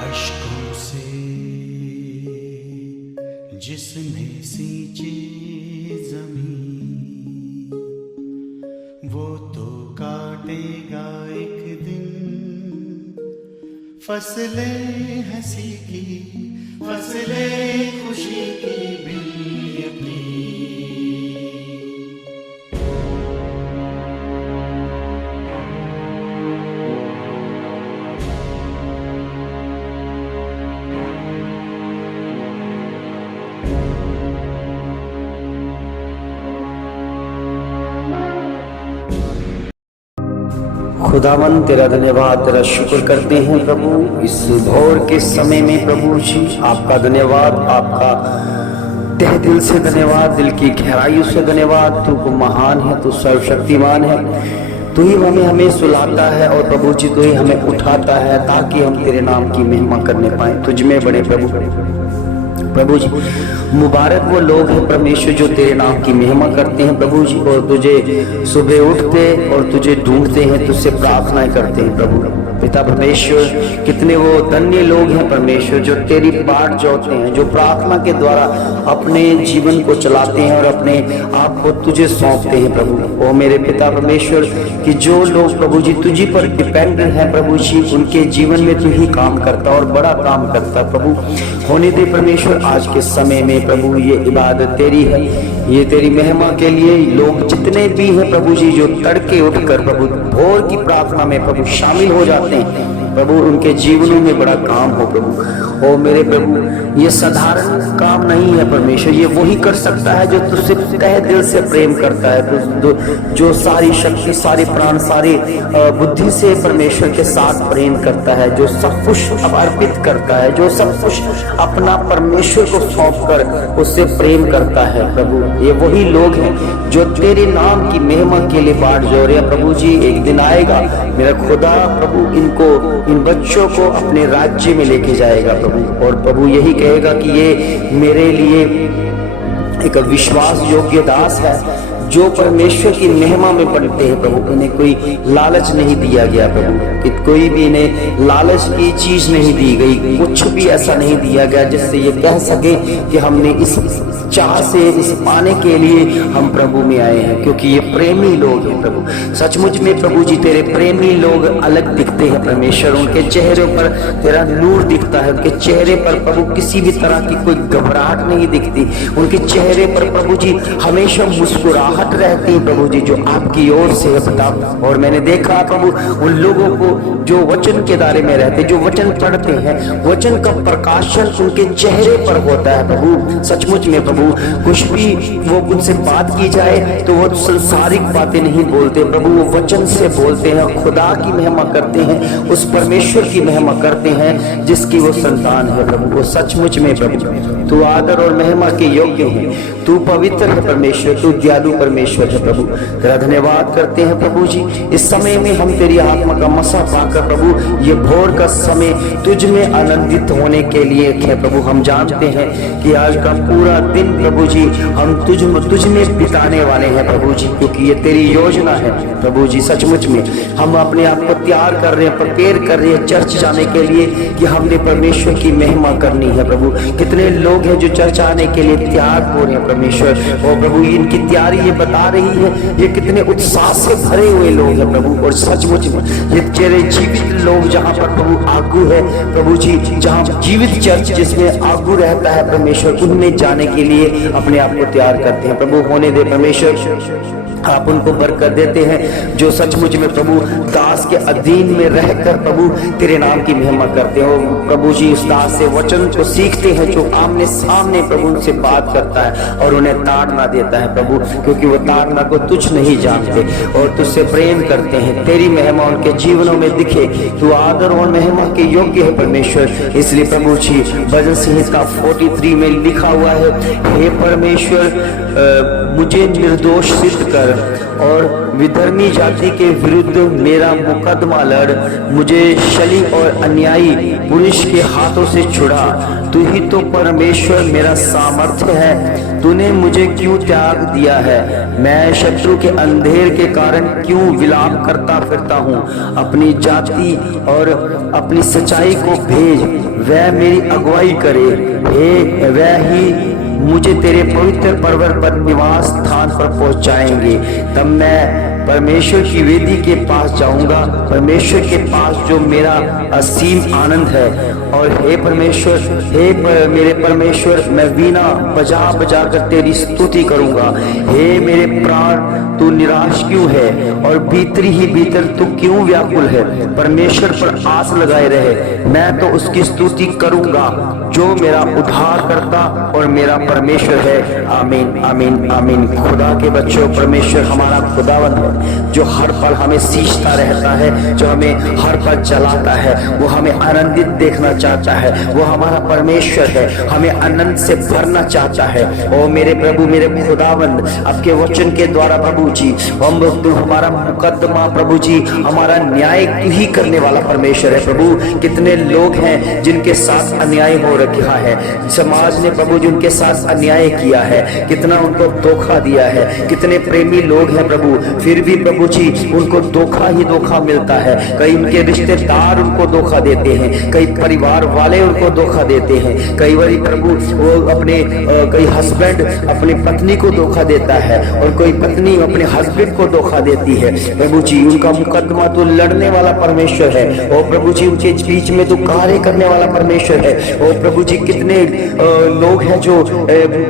अश्कों से जिसने सींची ज़मीं, वो तो काटेगा एक दिन फसलें हंसी की, फसलें खुशी की भी अपनी। खुदावन तेरा धन्यवाद, तेरा शुक्र करते हैं प्रभु इस भोर के समय में। प्रभु जी आपका धन्यवाद, आपका तहे दिल से धन्यवाद, दिल की गहराइयों से धन्यवाद। तू महान है, तू सर्वशक्तिमान है, तू ही हमें सुलाता है और प्रभु जी तू ही हमें उठाता है ताकि हम तेरे नाम की महिमा करने पाए। तुझ में बड़े प्रभु जी मुबारक वो लोग हैं परमेश्वर जो तेरे नाम की महिमा करते हैं प्रभु जी, और तुझे सुबह उठते और तुझे ढूंढते हैं, तुझसे प्रार्थनाएं करते हैं प्रभु पिता परमेश्वर। कितने वो धन्य लोग हैं परमेश्वर जो तेरी बाट जोड़ते हैं, जो प्रार्थना के द्वारा अपने जीवन को चलाते हैं और अपने आप को तुझे सौंपते हैं प्रभु। ओ मेरे पिता परमेश्वर कि जो लोग प्रभु जी तुझी पर डिपेंडेंट हैं प्रभु जी, उनके जीवन में तू ही काम करता और बड़ा काम करता प्रभु। होने दे परमेश्वर आज के समय में प्रभु ये इबादत तेरी है, ये तेरी महिमा के लिए लोग जितने भी हैं प्रभु जी जो तड़के उठकर प्रभु भोर की प्रार्थना में प्रभु शामिल हो जाते हैं प्रभु, उनके जीवनों में बड़ा काम हो प्रभु। ओ मेरे प्रभु ये साधारण काम नहीं है परमेश्वर, ये वही कर सकता है जो तुझसे तहे दिल से प्रेम करता है, जो सारी शक्ति, सारे प्राण, सारी बुद्धि से परमेश्वर के साथ प्रेम करता है, जो सब कुछ अर्पित करता है, जो सब कुछ अपना परमेश्वर को सौंप कर उससे प्रेम करता है प्रभु। ये वही लोग हैं जो तेरे नाम की महिमा के लिए बाट जोड़ रहे हैं प्रभु जी। एक दिन आएगा मेरा खुदा प्रभु इनको, इन बच्चों को अपने राज्य में लेके जाएगा प्रभु, और प्रभु यही कहेगा कि ये मेरे लिए एक विश्वास योग्य दास है जो परमेश्वर की महिमा में पढ़ते हैं प्रभु। इन्हें कोई लालच नहीं दिया गया प्रभु, कि कोई भी इन्हें लालच की चीज नहीं दी गई, कुछ भी ऐसा नहीं दिया गया जिससे ये कह सके कि हमने इस चाह से इस पाने के लिए हम प्रभु में आए हैं, क्योंकि ये प्रेमी लोग हैं प्रभु। सचमुच में प्रभु जी तेरे प्रेमी लोग अलग दिखते हैं परमेश्वर, उनके चेहरे पर तेरा नूर दिखता है, उनके चेहरे पर प्रभु किसी भी तरह की कोई घबराहट नहीं दिखती, उनके चेहरे पर प्रभु जी हमेशा मुस्कुराहट मुस्कुराहट रहती है प्रभु जी, जो आपकी ओर से है पिता। और मैंने देखा प्रभु उन लोगों को जो वचन के दायरे में रहते, जो वचन पढ़ते हैं, वचन का प्रकाशन उनके चेहरे पर होता है प्रभु। सचमुच में प्रभु कुछ भी वो उनसे बात की जाए तो वो संसारिक बातें नहीं बोलते प्रभु, वो वचन से बोलते हैं, खुदा की महिमा करते हैं, उस परमेश्वर की महिमा करते हैं जिसकी वो संतान है प्रभु। वो सचमुच में प्रभु तू आदर और महिमा के योग्य है, तू पवित्र है परमेश्वर, तू दयालु परमेश्वर है प्रभु। तेरा धन्यवाद करते हैं प्रभु जी। इस समय में हम तेरी आत्मा का मसा पाकर प्रभु ये भोर का समय तुझ में आनंदित होने के लिए है प्रभु। हम जानते हैं कि आज का पूरा दिन प्रभु जी हम तुझ में बिताने वाले हैं प्रभु जी, क्योंकि ये तेरी योजना है प्रभु जी। सचमुच में हम अपने आप को तैयार कर रहे हैं, प्रिपेयर कर रहे हैं चर्च जाने के लिए कि हमने परमेश्वर की महिमा करनी है प्रभु। कितने लोग हैं जो चर्च आने के लिए तैयार हो रहे हैं परमेश्वर, और प्रभु इनकी तैयारी ये बता रही है, ये कितने उत्साह से भरे हुए लोग हैं प्रभु। और सचमुच में ये तेरे जीवित लोग जहाँ पर प्रभु आगू है प्रभु जी, जहाँ जीवित चर्च जिसमें आगू रहता है परमेश्वर, उनमें जाने के लिए अपने आप को तैयार करते हैं प्रभु। होने दे परमेश्वर, आप उनको बरकत देते हैं जो सचमुच में प्रभु दास के अधीन में रहकर प्रभु तेरे नाम की महिमा करते हो प्रभु जी। उस दास से वचन को सीखते हैं जो आमने सामने प्रभु उनसे बात करता है और उन्हें ताड़ना देता है प्रभु, क्योंकि वो ताड़ना को तुझ नहीं जानते और तुझसे प्रेम करते हैं। तेरी महिमा उनके जीवनों में दिखे, तू आदर और महिमा के योग्य है परमेश्वर। इसलिए प्रभु जी भजन संहिता 43 में लिखा हुआ है, हे परमेश्वर मुझे निर्दोष सिद्ध कर और विधर्मी जाति के विरुद्ध मेरा मुकदमा लड़, मुझे शली और अन्यायी पुरुष के हाथों से छुड़ा। तू ही तो परमेश्वर मेरा सामर्थ्य है, तूने मुझे क्यों त्याग दिया है? मैं शत्रु के अंधेर के कारण क्यों विलाप करता फिरता हूँ? अपनी जाति और अपनी सच्चाई को भेज, वह मेरी अगुवाई करे। हे वह ही मुझे तेरे पवित्र पर्वत पर निवास स्थान पर पहुंचाएंगे। तब मैं परमेश्वर की वेदी के पास जाऊंगा, परमेश्वर के पास जो मेरा असीम आनंद है। और हे परमेश्वर, मेरे परमेश्वर, मैं वीणा बजा बजा कर तेरी स्तुति करूंगा। हे मेरे प्राण, तू निराश क्यों है और भीतरी ही भीतर तू क्यों व्याकुल है? परमेश्वर पर आस लगाए रहे, मैं तो उसकी स्तुति करूंगा जो मेरा उद्धार करता और मेरा परमेश्वर है। आमीन आमीन आमीन। खुदा के बच्चों, परमेश्वर हमारा खुदावंद है जो हर पल हमें सींचता रहता है, जो हमें हर पल चलाता है, वो हमें आनंदित देखना चाहता है। वो हमारा परमेश्वर है, हमें आनंद से भरना चाहता है। ओ मेरे प्रभु, मेरे खुदावंद, आपके वचन के द्वारा प्रभु जी हम तू हमारा मुकदमा प्रभु जी, हमारा न्याय तू ही करने वाला परमेश्वर है प्रभु। कितने लोग हैं जिनके साथ अन्याय हो रखा है, समाज ने प्रभु जिनके साथ अन्याय किया है, कितना उनको धोखा दिया है। कितने प्रेमी लोग हैं प्रभु, फिर भी प्रभु जी उनको धोखा ही धोखा मिलता है। कई उनके रिश्तेदार उनको धोखा देते हैं, कई परिवार वाले उनको धोखा देते हैं, कई बार प्रभु वो अपने कई हस्बैंड अपनी पत्नी को धोखा देता है और कोई पत्नी अपने हस्बैंड को धोखा देती है प्रभु जी। उनका मुकदमा तो लड़ने वाला परमेश्वर है और प्रभु जी उनके बीच में तो कार्य करने वाला परमेश्वर है। और प्रभु जी कितने लोग हैं जो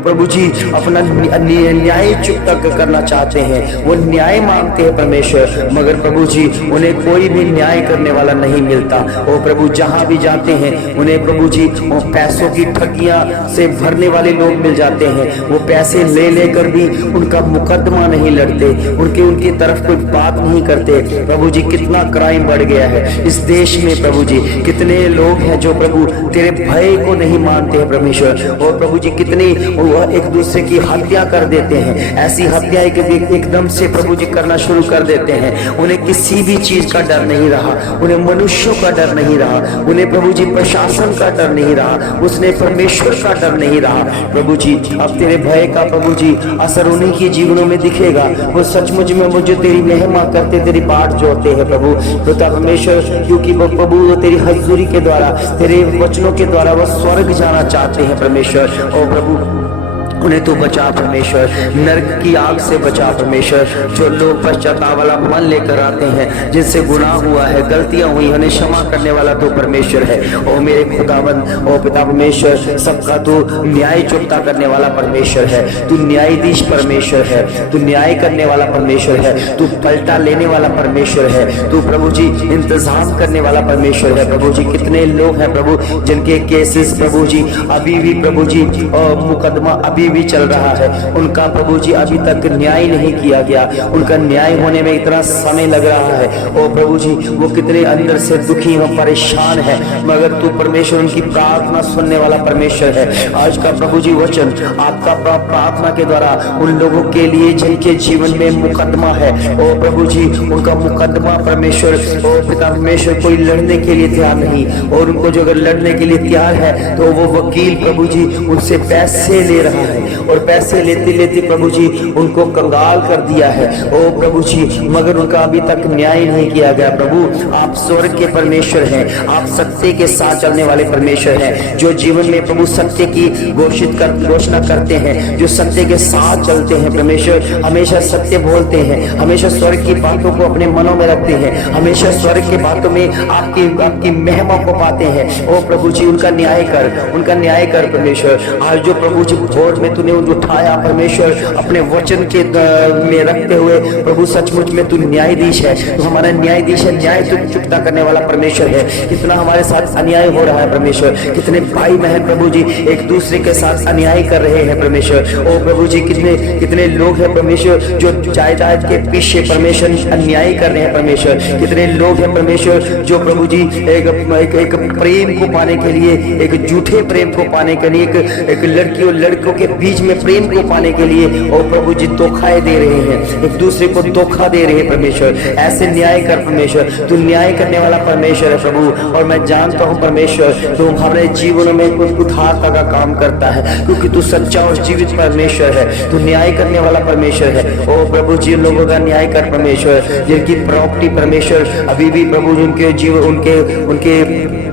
प्रभु जी अपना न्याय चुकता करना चाहते हैं, वो न्याय मांगते हैं परमेश्वर, मगर प्रभु जी उन्हें कोई भी न्याय करने वाला नहीं मिलता। और प्रभु जहां भी जाते हैं उन्हें प्रभु जी वो पैसों की ठगियां से भरने वाले लोग मिल जाते हैं। वो पैसे ले लेकर भी उनका मुकदमा नहीं लड़ते, उनकी तरफ कोई बात नहीं करते। प्रभु जी कितना क्राइम बढ़ गया है इस देश में प्रभु जी। कितने लोग हैं जो प्रभु तेरे भय को नहीं मानते हैं परमेश्वर। और प्रभु जी कितने एक दूसरे की हत्या कर देते हैं, ऐसी हत्या एकदम से प्रभु जी करना शुरू कर देते हैं। उन्हें किसी भी चीज का डर नहीं रहा, उन्हें मनुष्यों का डर नहीं रहा, उन्हें प्रभु जी प्रशासन का डर नहीं रहा, उसने परमेश्वर का डर नहीं रहा। प्रभु जी अब तेरे भय का प्रभु जी असर उन्हीं के जीवनों में दिखेगा। वो सचमुच में मुझे तेरी महिमा करते, तेरी बाट जोड़ते हैं प्रभु पिता परमेश्वर, क्योंकि वो प्रभु वो तेरी हजूरी के द्वारा, तेरे वचनों के द्वारा वो स्वर्ग जाना चाहते हैं परमेश्वर। और प्रभु उन्हें तो बचा परमेश्वर, नरक की आग से बचा परमेश्वर। जो लोग पश्चाताप वाला मन लेकर आते हैं, जिनसे गुनाह हुआ है, गलतियां हुई, उन्हें क्षमा करने वाला तो परमेश्वर है। ओ मेरे खुदावंद, ओ पिता परमेश्वर, सबका तू न्याय चुकता करने वाला परमेश्वर है। तू न्यायाधीश परमेश्वर है, तू न्याय करने वाला परमेश्वर है, तू पलटा लेने वाला परमेश्वर है, तू प्रभु जी इंतजाम करने वाला परमेश्वर है। प्रभु जी कितने लोग हैं प्रभु जिनके केसेस प्रभु जी अभी भी प्रभु जी मुकदमा अभी भी चल रहा है, उनका प्रभु जी अभी तक न्याय नहीं किया गया, उनका न्याय होने में इतना समय लग रहा है। ओ प्रभु जी वो कितने अंदर से दुखी और परेशान है, मगर तू परमेश्वर उनकी प्रार्थना सुनने वाला परमेश्वर है। आज का प्रभु जी वचन आपका प्रार्थना के द्वारा उन लोगों के लिए जिनके जीवन में मुकदमा है, ओ प्रभु जी उनका मुकदमा परमेश्वर, ओ पिता परमेश्वर कोई लड़ने के लिए तैयार नहीं, और उनको जो अगर लड़ने के लिए तैयार है तो वो वकील प्रभु जी उनसे पैसे ले रहा है, और पैसे लेते लेते प्रभु जी उनको कंगाल कर दिया है। ओ प्रभु जी मगर उनका अभी तक न्याय नहीं किया गया। प्रभु आप स्वर्ग के परमेश्वर हैं, आप सत्य के साथ चलने वाले परमेश्वर हैं, जो जीवन में प्रभु सत्य की घोषणा करते हैं, जो सत्य के साथ चलते हैं परमेश्वर, हमेशा सत्य बोलते हैं, हमेशा स्वर्ग की बातों को अपने मनों में रखते हैं, हमेशा स्वर्ग की बातों में आपकी महिमा को पाते हैं। ओ प्रभु जी उनका न्याय कर परमेश्वर। आज जो प्रभु जी भोर में तूने उठाया परमेश्वर अपने वचन के में रखते हुए, प्रभु सचमुच में तू न्यायाधीश है, तू हमारा न्यायाधीश है, न्याय तू चुकता करने वाला परमेश्वर है। कितना हमारे साथ अन्याय हो रहा है परमेश्वर, कितने भाई बहन प्रभु जी एक दूसरे के साथ अन्याय कर रहे हैं परमेश्वर। ओ प्रभु जी कितने लोग हैं परमेश्वर जो जायदाद के पीछे परमेश्वर अन्याय कर रहे हैं परमेश्वर। कितने लोग हैं परमेश्वर जो प्रभु जी एक प्रेम को पाने के लिए, एक झूठे प्रेम को पाने के लिए, एक लड़की और लड़कों के बीच में प्रेम को पाने के लिए और प्रभु जी धोखाए दे रहे हैं, एक दूसरे को धोखा दे रहे हैं परमेश्वर। ऐसे न्याय कर परमेश्वर, तू न्याय करने वाला परमेश्वर है प्रभु। और मैं जानता हूँ परमेश्वर तू हमारे जीवनों में कुछ उद्धारता का काम करता है, क्योंकि तू सच्चा और जीवित परमेश्वर है, तू न्याय करने वाला परमेश्वर है। ओ प्रभु जी लोगों का न्याय कर परमेश्वर, जिनकी प्रॉपर्टी परमेश्वर अभी भी प्रभु उनके जीवन उनके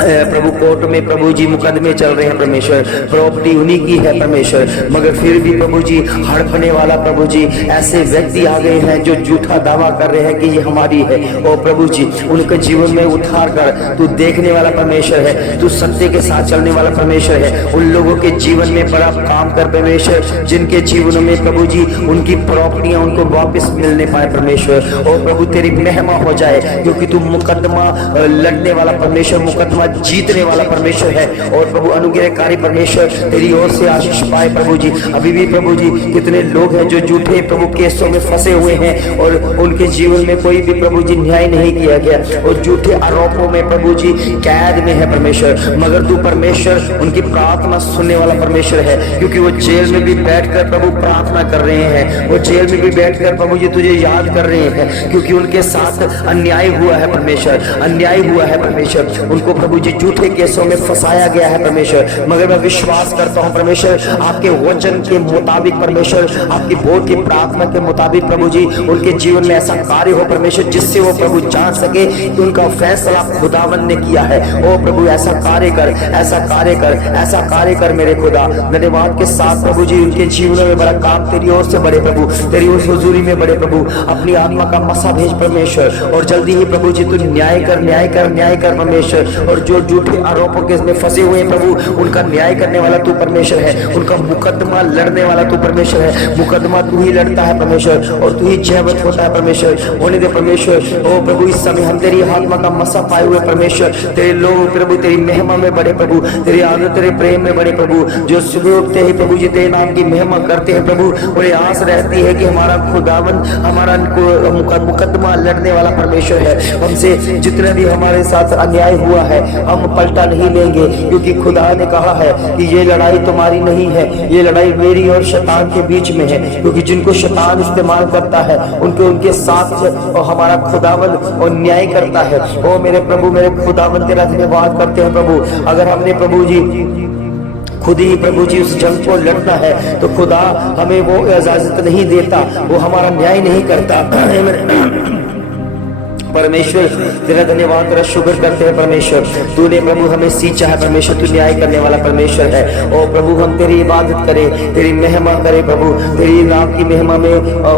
प्रभु कोर्ट में प्रभु जी मुकदमे चल रहे हैं परमेश्वर, प्रॉपर्टी उन्हीं की है परमेश्वर, मगर फिर भी प्रभु जी हड़पने वाला प्रभु जी ऐसे व्यक्ति आ गए हैं जो झूठा दावा कर रहे हैं कि ये हमारी है। ओ प्रभु जी उनके जीवन में उद्धार कर, तू देखने वाला परमेश्वर है, तू सत्य के साथ चलने वाला परमेश्वर है। उन लोगों के जीवन में बड़ा काम कर परमेश्वर, जिनके जीवनों में प्रभु जी उनकी प्रॉपर्टियां उनको वापस मिलने पाए परमेश्वर। ओ प्रभु तेरी महिमा हो जाए, क्योंकि तू मुकदमा लड़ने वाला परमेश्वर, मुकदमा जीतने वाला परमेश्वर है। और प्रभु अनुग्रहकारी परमेश्वर तेरी ओर से आशीष पाए प्रभु जी। अभी भी प्रभु जी कितने लोग हैं जो झूठे प्रभु केसों में फंसे हुए हैं और उनके जीवन में कोई भी प्रभु जी न्याय नहीं किया गया और झूठे आरोपों में प्रभु जी कैद में है परमेश्वर, मगर तू परमेश्वर उनकी प्रार्थना सुनने वाला परमेश्वर है, क्योंकि वो जेल में भी बैठकर प्रभु प्रार्थना कर रहे हैं, वो जेल में भी बैठकर प्रभु जी तुझे याद कर रहे हैं, क्योंकि उनके साथ अन्याय हुआ है परमेश्वर, अन्याय हुआ है परमेश्वर। उनको प्रभु जी झूठे केसों में फंसाया गया है परमेश्वर, मगर मैं विश्वास करता हूं परमेश्वर आपके वचन के मुताबिक परमेश्वर, आपकी भोर की प्रार्थना के मुताबिक प्रभु जी उनके जीवन में ऐसा कार्य हो परमेश्वर, जिससे वो प्रभु जान सके कि उनका फैसला खुदावन ने किया है। ओ प्रभु ऐसा कार्य कर, ऐसा कार्य कर, ऐसा कार्य कर मेरे खुदा। धन्यवाद के साथ प्रभु जी उनके जीवनों में बड़ा काम तेरी ओर से बड़े प्रभु, तेरी उस हुजूरी में बड़े प्रभु। अपनी आत्मा का मसा भेज परमेश्वर, और जल्दी ही प्रभु जी तू न्याय कर, न्याय कर, न्याय कर परमेश्वर। और जो झूठे आरोपों के इसमें फंसे हुए प्रभु, उनका न्याय करने वाला तू परमेश्वर है, उनका मुकदमा लड़ने वाला तू परमेश्वर है। मुकदमा तू ही लड़ता है परमेश्वर, और तू ही जयवंत होता है परमेश्वर। होने दे परमेश्वर। ओ प्रभु इस समय हम तेरी आत्मा का मसा पाए हुए परमेश्वर, तेरे लोग प्रभु तेरी महिमा में बड़े प्रभु, तेरी आदत तेरे प्रेम में बड़े प्रभु, जो सुबह उठते ही प्रभु जी तेरे नाम की महिमा करते हैं प्रभु। उन्हें आस रहती है कि हमारा खुदावन हमारा मुकदमा लड़ने वाला परमेश्वर है। हमसे जितने भी हमारे साथ अन्याय हुआ है हम पलटा नहीं लेंगे, क्योंकि खुदा ने कहा है कि ये लड़ाई तुम्हारी नहीं है, ये लड़ाई मेरी और शैतान के बीच में है, क्योंकि जिनको शैतान इस्तेमाल करता है उनके साथ और हमारा खुदावन और न्याय करता है। ओ मेरे प्रभु मेरे खुदावन तेरा धन्यवाद करते हैं प्रभु। अगर हमने प्रभु जी खुद ही प्रभु जी उस जंग को लड़ना है तो खुदा हमें वो इजाजत नहीं देता, वो हमारा न्याय नहीं करता। परमेश्वर तेरा धन्यवाद, तेरा शुक्र करते हैं परमेश्वर। तूने प्रभु हमें सींचा है परमेश्वर, तू न्याय करने वाला परमेश्वर है। ओ प्रभु हम तेरी इबादत करें, तेरी महिमा करें प्रभु, तेरी नाम की महिमा में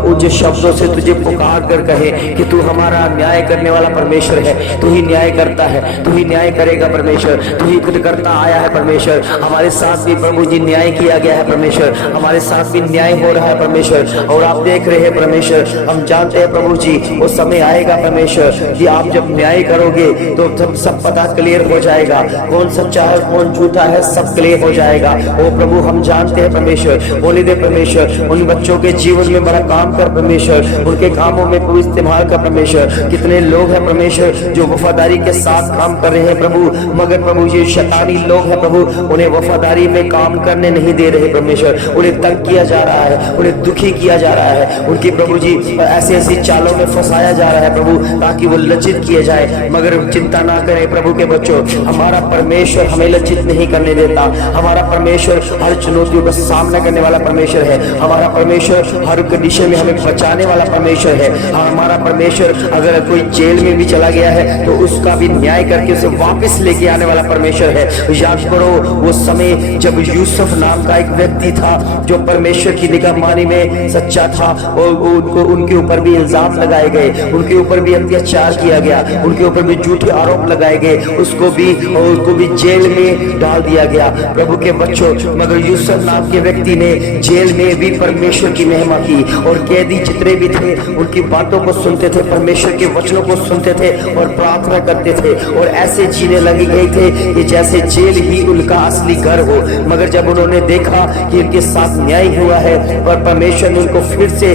ऊंचे शब्दों से तुझे पुकार कर कहे कि तू हमारा न्याय करने वाला परमेश्वर है। तू ही न्याय करता है, तू ही न्याय करेगा परमेश्वर, तू ही खुद करता आया है परमेश्वर। हमारे साथ भी प्रभु जी न्याय किया गया है परमेश्वर, हमारे साथ भी न्याय हो रहा है परमेश्वर। और आप देख रहे हैं परमेश्वर, हम जानते हैं प्रभु जी वो समय आएगा परमेश्वर कि आप जब न्याय करोगे तो सब पता क्लियर हो जाएगा, कौन सच्चा है कौन झूठा है, सब क्लियर हो जाएगा। ओ प्रभु हम जानते हैं परमेश्वर, बोले दे परमेश्वर, उन बच्चों के जीवन में बड़ा काम कर परमेश्वर, उनके कामों में प्रभु इस्तेमाल कर परमेश्वर। कितने लोग हैं परमेश्वर जो वफादारी के साथ काम कर रहे हैं प्रभु, मगर प्रभु ये शैतानी लोग हैं प्रभु, उन्हें वफादारी में काम करने नहीं दे रहे परमेश्वर। उन्हें तंग किया जा रहा है, उन्हें दुखी किया जा रहा है, उनकी प्रभु जी ऐसी ऐसी चालों में फंसाया जा रहा है प्रभु, ताकि वो लज्जित किए जाए। मगर चिंता ना करें प्रभु के बच्चों, हमारा परमेश्वर हमें लज्जित नहीं करने देता। हमारा परमेश्वर हर चुनौतियों का सामना करने वाला परमेश्वर है। हमारा परमेश्वर हर कंडीशन में हमें बचाने वाला परमेश्वर है। हमारा परमेश्वर अगर कोई जेल में भी चला गया है तो उसका भी न्याय करके उसे वापस लेके आने वाला परमेश्वर है। याद करो वो समय जब यूसुफ नाम का एक व्यक्ति था जो परमेश्वर की निगरानी में सच्चा था, और उनको उनके ऊपर भी इल्जाम लगाए गए, उनके ऊपर भी अत्याचार किया गया, उनके ऊपर भी झूठे आरोप लगाए गए, उसको भी जेल में डाल दिया गया प्रभु के बच्चों। मगर यूसुफ नाम के व्यक्ति ने जेल में भी परमेश्वर की महिमा की, और कैदी जितने भी थे उनकी बातों को सुनते थे, परमेश्वर के वचनों को सुनते थे और प्रार्थना करते थे, और ऐसे जीने लगे गए थे कि जैसे जेल ही उनका असली घर हो। मगर जब उन्होंने देखा कि इनके साथ न्याय हुआ है और परमेश्वर ने उनको फिर से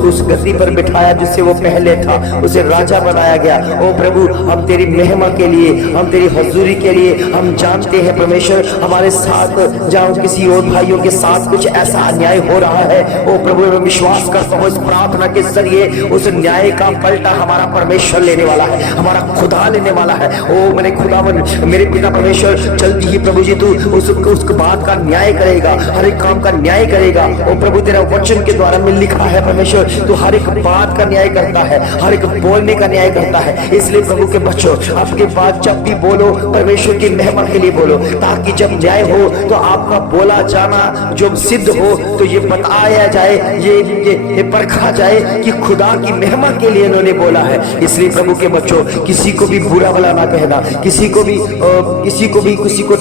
उस गद्दी पर बिठाया जिससे वो पहले था, उसे राजा बनाया गया। ओ प्रभु हम तेरी महिमा के लिए, हम तेरी हजूरी के लिए, हम जानते हैं परमेश्वर हमारे साथ जहाँ किसी और भाइयों के साथ कुछ ऐसा अन्याय हो रहा है, ओ प्रभु मैं विश्वास करता हूँ इस प्रार्थना के जरिए उस न्याय का पलटा हमारा परमेश्वर लेने वाला है, हमारा खुदा लेने वाला है। ओ मेरे खुदावन, मेरे पिता परमेश्वर, जल्दी ही प्रभु जी तू उस बात का न्याय करेगा, हर एक काम का न्याय करेगा। ओ प्रभु तेरा वचन के द्वारा में लिखा है परमेश्वर तू हर एक बात का न्याय करता है, हर एक बोलने का न्याय करता है। इसलिए प्रभु के बच्चों आपके बात जब भी बोलो परमेश्वर की महिमा के लिए बोलो, ताकि जब न्याय हो तो आपका बोला जाना जो सिद्ध हो तो ये बताया जाए, ये परखा जाए कि खुदा की महिमा के लिए इन्होंने बोला है। इसलिए प्रभु के बच्चों किसी को भी बुरा भला ना कहना, किसी को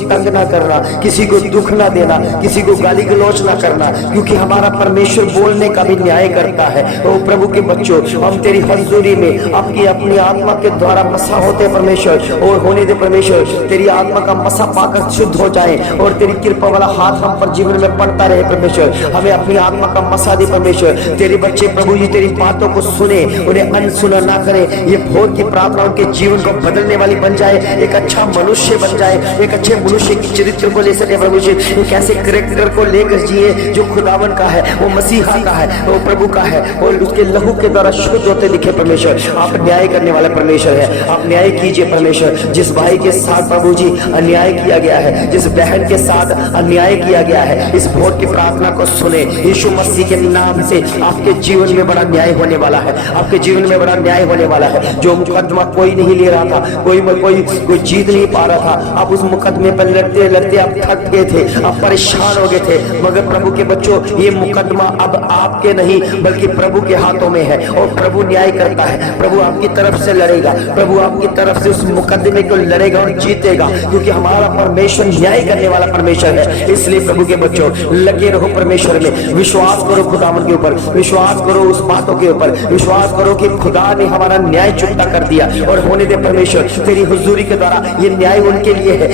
तंग ना करना, किसी को दुख ना देना, किसी को गाली गलौज ना करना, क्योंकि हमारा परमेश्वर बोलने का भी न्याय करता है। ओ प्रभु के बच्चों हम तेरी हजूरी में आपकी अपनी आत्मा के द्वारा मसा होते परमेश्वर, और होने दे परमेश्वर तेरी आत्मा का मसा पाकर शुद्ध हो जाए, और तेरी कृपा वाला हाथ हम पर जीवन में पड़ता रहे परमेश्वर। हमें अपनी आत्मा का मसा दे परमेश्वर। तेरे बच्चे प्रभु जी तेरी बातों को सुने, उन्हें अनसुना ना करे। ये भोर की प्रार्थना उनके जीवन को बदलने वाली बन जाए, एक अच्छा मनुष्य बन जाए, एक अच्छे मनुष्य की चरित्र को ले सके प्रभु जी, एक ऐसे कैरेक्टर को लेकर जिए जो खुदावन का है, वो मसीहा का है, वो प्रभु का है, और उसके लहू के द्वारा शुद्ध होते दिखे परमेश्वर। आप न्याय करने वाला परमेश्वर है, आप न्याय कीजिए परमेश्वर। जिस भाई के साथ प्रभु जी अन्याय किया गया है, जिस बहन के साथ अन्याय किया गया है, इस भोर की प्रार्थना को सुने यीशु मसीह के नाम से। आपके जीवन में बड़ा न्याय होने वाला है, आपके जीवन में बड़ा न्याय होने वाला है। जो मुकदमा कोई नहीं ले रहा था, कोई जीत नहीं पा रहा था, आप उस मुकदमे पर लड़ते लड़ते आप थक गए थे, आप परेशान हो गए थे, मगर प्रभु के बच्चों ये मुकदमा अब आपके नहीं बल्कि प्रभु के हाथों में है, और प्रभु न्याय करता है। प्रभु आपकी तरफ से लड़ेगा, प्रभु आपकी तरफ से उस मुकदमे को लड़ेगा और जीतेगा, क्योंकि हमारा परमेश्वर न्याय करने वाला परमेश्वर है। इसलिए प्रभु के बच्चों लगे रहो परमेश्वर में, विश्वास करो खुदावन के ऊपर, विश्वास करो उस बातों के ऊपर, विश्वास करो कि खुदा ने हमारा न्याय चुकता कर दिया, और होने दे परमेश्वर तेरी हुजूरी के द्वारा ये न्याय उनके लिए है।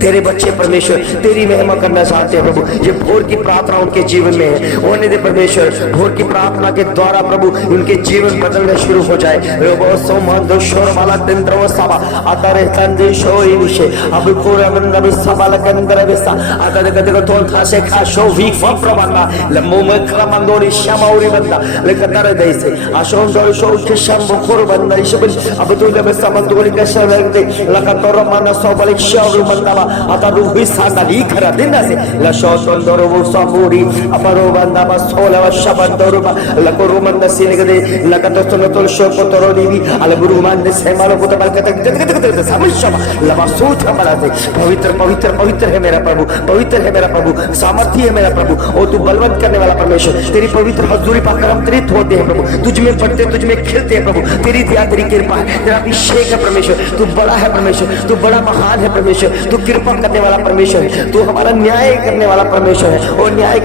तेरे बच्चे परमेश्वर तेरी महिमा करना चाहते हैं प्रभु। ये भोर की प्रार्थना उनके जीवन में है, होने दे परमेश्वर भोर की प्रार्थना के द्वारा प्रभु उनके जीवन बदलना शुरू हो जाए। atadu hisanda li karadina se la shotondoro samuri aparo banda basola shabandoro la korumanda sinegade la katostolo shopotoro divi ala gurumande semalo putabal samshaba la basut balate पवित्र पवित्र पवित्र है मेरा प्रभु, पवित्र है मेरा प्रभु, सामर्थ्य है मेरा प्रभु, और तू बलवंत करने वाला परमेश्वर। तेरी पवित्र हजूरी पाकर हम तृप्त होते हैं प्रभु, तुझ में बढ़ते, तुझ में खिलते हैं प्रभु। तेरी दया, तेरी कृपा है, तेरा अभिषेक है परमेश्वर। तू बड़ा है परमेश्वर, तू बड़ा महान है परमेश्वर, तू कृपा करने वाला परमेश्वर है, तू हमारा न्याय करने वाला परमेश्वर है। और न्याय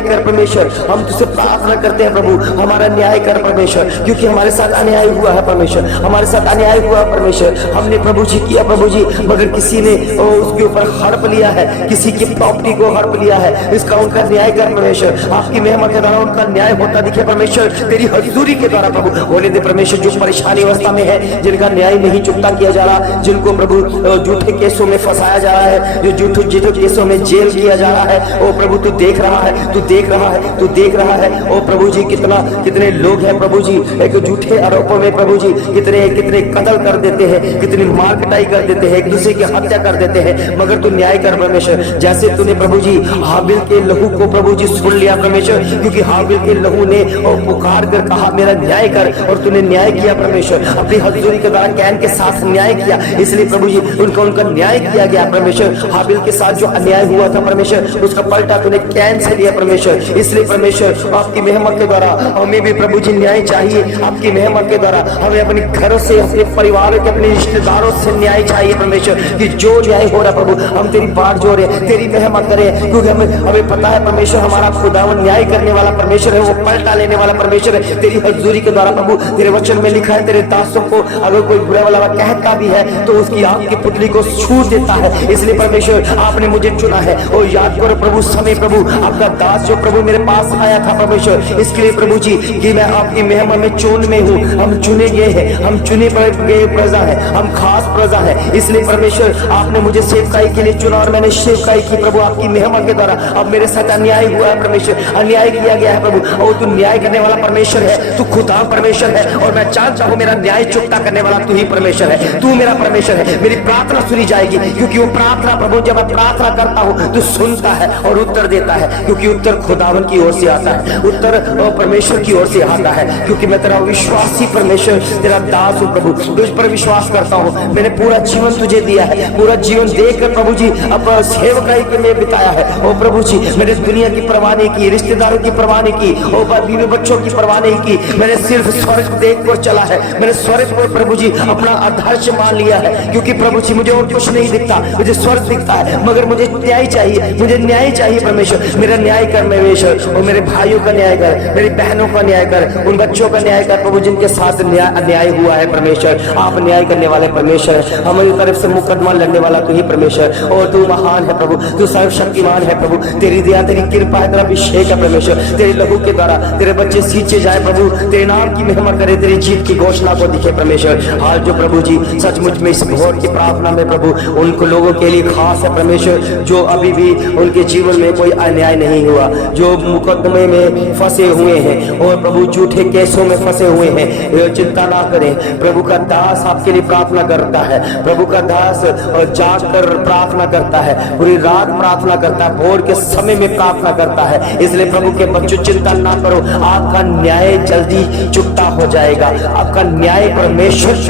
कर परमेश्वर। हम तुझसे प्रार्थना करते हैं प्रभु, हमारा न्याय कर परमेश्वर, क्योंकि हमारे साथ अन्याय हुआ है परमेश्वर, हमारे साथ अन्याय हुआ परमेश्वर। हमने प्रभु जी किया प्रभु जी, मगर किसी ने उसके ऊपर हड़प लिया है, किसी की प्रॉपर्टी को हड़प लिया है, इसका उनका न्याय कर परमेश्वर। आपकी महिमा के द्वारा उनका न्याय होता दिखे परमेश्वर, तेरी हजूरी के द्वारा प्रभु होने दे परमेश्वर। जो परेशानी अवस्था में है, जिनका न्याय नहीं चुकता किया जा रहा, जिनको प्रभु झूठे केसों में फंसाया जा रहा है, जो झूठे केसों में जेल किया जा रहा है, ओ प्रभु तू देख रहा है, तू देख रहा है, तू देख रहा है। ओ प्रभु जी कितने लोग हैं प्रभु जी, एक झूठे आरोपों में प्रभु जी कितने कत्ल कर देते हैं, कितनी मार कटाई कर देते हैं, एक दूसरे की हत्या कर देते हैं, मगर तू न्याय कर परमेश्वर। जैसे तूने प्रभु जी हाबिल के लहू को प्रभु जी सुन लिया परमेश्वर, क्योंकि हाबिल के लहू ने पुकार कर कहा मेरा न्याय कर, और तूने न्याय किया परमेश्वर। अपनी हजूरी के द्वारा कैन के साथ न्याय किया, इसलिए प्रभु जी उनका न्याय किया गया परमेश्वर। हाबिल के साथ जो अन्याय हुआ था परमेश्वर, उसका पलटा तूने कैन से लिया परमेश्वर। इसलिए परमेश्वर आपकी महिमा के द्वारा हमें भी प्रभु जी न्याय चाहिए। आपकी महिमा के द्वारा हमें अपने घरों से, अपने परिवार के, अपने रिश्तेदारों से न्याय चाहिए परमेश्वर, कि जो न्याय हो रहा प्रभु हम तेरी बाट जोड़ रहे, तेरी महिमा करें, क्योंकि हमें पता है परमेश्वर हमारा खुदावन न्याय करने वाला परमेश्वर है, वो पलटा लेने वाला परमेश्वर है। तेरी हजूरी के द्वारा प्रभु तेरे वचन में लिखा है, तेरे दासों को अगर कोई बुरा वाला कहता भी है तो उसकी आग की पुतली को छू देता है। इसलिए परमेश्वर आपने मुझे चुना है, और याद करो प्रभु समय प्रभु आपका दास जो प्रभु मेरे पास आया था परमेश्वर, इसके लिए प्रभु जी कि मैं आपकी महिमा में चुन में हूँ। हम चुने गए हैं, हम चुने गए प्रजा है, हम खास प्रजा है। इसलिए परमेश्वर आपने मुझे सेवकाई के लिए चुना, और मैंने सेवकाई की प्रभु आपकी महिमा के द्वारा। अब मेरे साथ अन्याय हुआ है परमेश्वर, अन्याय किया गया है प्रभु, और तू न्याय करने वाला परमेश्वर है, तू खुदा परमेश्वर है, और मैं जानता हूँ मेरा न्याय चुकता करने वाला तू ही परमेश्वर है, तू मेरा परमेश्वर है। मेरी प्रार्थना सुनी जाएगी, क्योंकि वो प्रार्थना प्रभु जब मैं प्रार्थना करता हूँ तो सुनता है और उत्तर देता है, क्योंकि उत्तर खुदावन की ओर से आता है, उत्तर परमेश्वर की ओर से आता है। क्योंकि मैं तेरा विश्वासी परमेश्वर, तेरा दास हूँ प्रभु, तुझ पर विश्वास करता हूँ। मैंने पूरा जीवन तुझे दिया है, पूरा जीवन देकर प्रभु जी अब सेवकाई में बिताया है। ओ प्रभु जी मैंने दुनिया की परवाह नहीं की, रिश्तेदारों की परवाह नहीं की, ओ बीवी बच्चों की परवाह नहीं की, मैंने सिर्फ स्वर्ग देख कर चला है। मैंने स्वर्ग को प्रभु जी अपना आदर्श मान लिया है, क्योंकि प्रभु जी मुझे और कुछ नहीं दिखता, मुझे स्वर्ग दिखता है, मगर मुझे न्याय चाहिए, मुझे न्याय चाहिए परमेश्वर। मेरा न्याय कर परमेश्वर, और मेरे भाइयों का न्याय कर, मेरी बहनों का न्याय कर, उन बच्चों का न्याय कर प्रभु जिनके साथ अन्याय हुआ है परमेश्वर। आप न्याय करने वाले परमेश्वर, हमारी तरफ से मुकदमा लड़ने वाला तू ही परमेश्वर, और तू महान है प्रभु, तू सर्वशक्तिमान है प्रभु। तेरी दया, तेरी कृपा है, तेरा अभिषेक है परमेश्वर। तेरे लहू के द्वारा तेरे बच्चे सींचे जाए प्रभु, तेरे नाम की महिमा करे, तेरी जीत की घोषणा को दिखे परमेश्वर। आज जो प्रभु जी सचमुच में इस भोर की प्रार्थना में प्रभु उनको लोगों के लिए खास है परमेश्वर, जो अभी भी उनके जीवन में कोई अन्याय नहीं हुआ, जो मुकदमे में फंसे हुए हैं और प्रभु झूठे केसों में फंसे हुए हैं, चिंता ना करें। प्रभु का दास आपके लिए प्रार्थना करता है, प्रभु का दास जाग कर प्रार्थना करता है, पूरी रात प्रार्थना करता है, भोर के समय में प्रार्थना करता है। इसलिए प्रभु के बच्चों चिंता ना करो, आपका न्याय जल्दी चुकता हो जाएगा, आपका न्याय परमेश्वर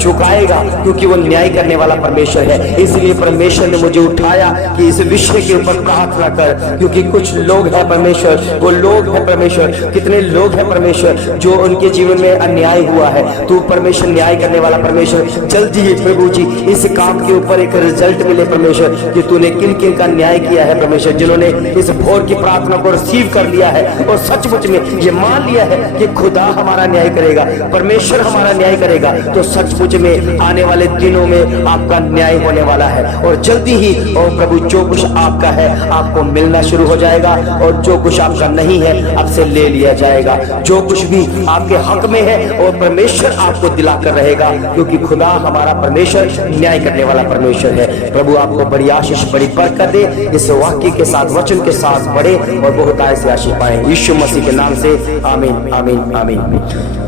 चुकाएगा, क्योंकि वो न्याय करने वाला परमेश्वर है। इसलिए परमेश्वर ने मुझे उठाया कि इस विषय के ऊपर प्रार्थना कर, क्योंकि कुछ लोग हैं परमेश्वर, वो लोग हैं परमेश्वर, कितने लोग हैं परमेश्वर जो उनके जीवन में अन्याय हुआ है। तू परमेश्वर न्याय करने वाला परमेश्वर, जल्दी ही प्रभु जी इस काम के ऊपर एक रिजल्ट मिले परमेश्वर, कि तूने किन किन का न्याय किया है परमेश्वर, जिन्होंने इस भोर की प्रार्थना को रिसीव कर लिया है और सचमुच में ये मान लिया है कि खुदा हमारा न्याय करेगा, परमेश्वर हमारा न्याय करेगा। तो सचमुच में आने वाले दिनों में आपका न्याय होने वाला है, और जल्दी ही और प्रभु जो कुछ आपका है आपको मिलना शुरू हो जाएगा, और जो कुछ आपका नहीं है आपसे ले लिया जाएगा। जो कुछ भी आपके हक में है और परमेश्वर आपको दिलाकर रहेगा, क्योंकि खुदा हमारा परमेश्वर न्याय करने वाला परमेश्वर है। प्रभु आपको बड़ी आशीष, बड़ी बरकत दे, इस वाक्य के साथ, वचन के साथ बढ़े और बहुत ऐसी आशीष पाए, यीशु मसीह के नाम से आमीन आमीन आमीन।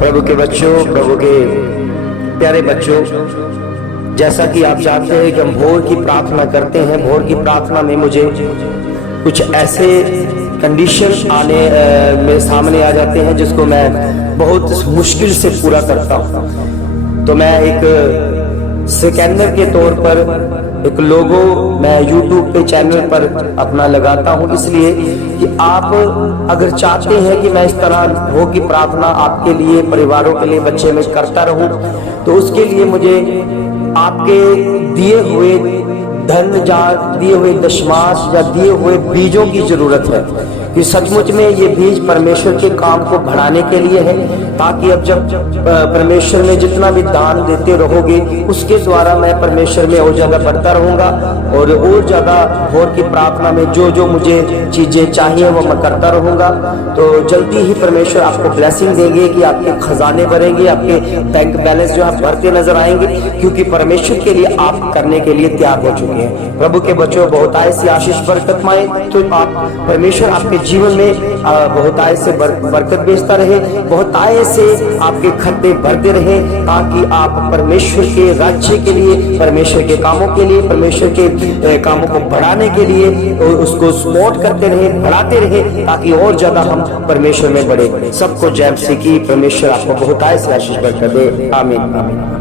प्रभु के बच्चों, प्रभु के प्यारे बच्चों, जैसा कि आप जानते हैं कि हम भोर की प्रार्थना करते हैं, भोर की प्रार्थना में मुझे कुछ ऐसे कंडीशन मेरे सामने आ जाते हैं जिसको मैं बहुत मुश्किल से पूरा करता हूँ। तो मैं एक स्कैनर के तौर पर एक लोगो मैं YouTube पे चैनल पर अपना लगाता हूँ, इसलिए कि आप अगर चाहते हैं कि मैं इस तरह हो की प्रार्थना आपके लिए, परिवारों के लिए, बच्चे में करता रहूं, तो उसके लिए मुझे आपके दिए हुए धन या दिए हुए दशमांश या दिए हुए बीजों की जरूरत है कि सचमुच में ये बीज परमेश्वर के काम को बढ़ाने के लिए है, ताकि अब जब परमेश्वर में जितना भी दान देते रहोगे उसके द्वारा मैं परमेश्वर में और ज्यादा बढ़ता रहूंगा और ज्यादा भोर की प्रार्थना में जो जो मुझे चीजें चाहिए वो मैं करता रहूंगा। तो जल्दी ही परमेश्वर आपको ब्लेसिंग देंगे कि आपके खजाने भरेंगे, आपके बैंक बैलेंस जो है भरते नजर आएंगे, क्योंकि परमेश्वर के लिए आप करने के लिए तैयार हो चुके हैं। प्रभु के बच्चों, बहुतायत से आशीष बरकत पाए, तो आप परमेश्वर आपके जीवन में बहुतायत से बरकत भेजता रहे, बहुतायत से आपके खत्ते भरते रहे, ताकि आप परमेश्वर के राज्य के लिए, परमेश्वर के कामों के लिए, परमेश्वर के कामों को बढ़ाने के लिए उसको सपोर्ट करते रहे, बढ़ाते रहे, ताकि और ज्यादा हम परमेश्वर में बढ़े। सबको जय मसीह की। परमेश्वर आपको बहुतायत से आशीष बरकत दे। आमीन आमीन।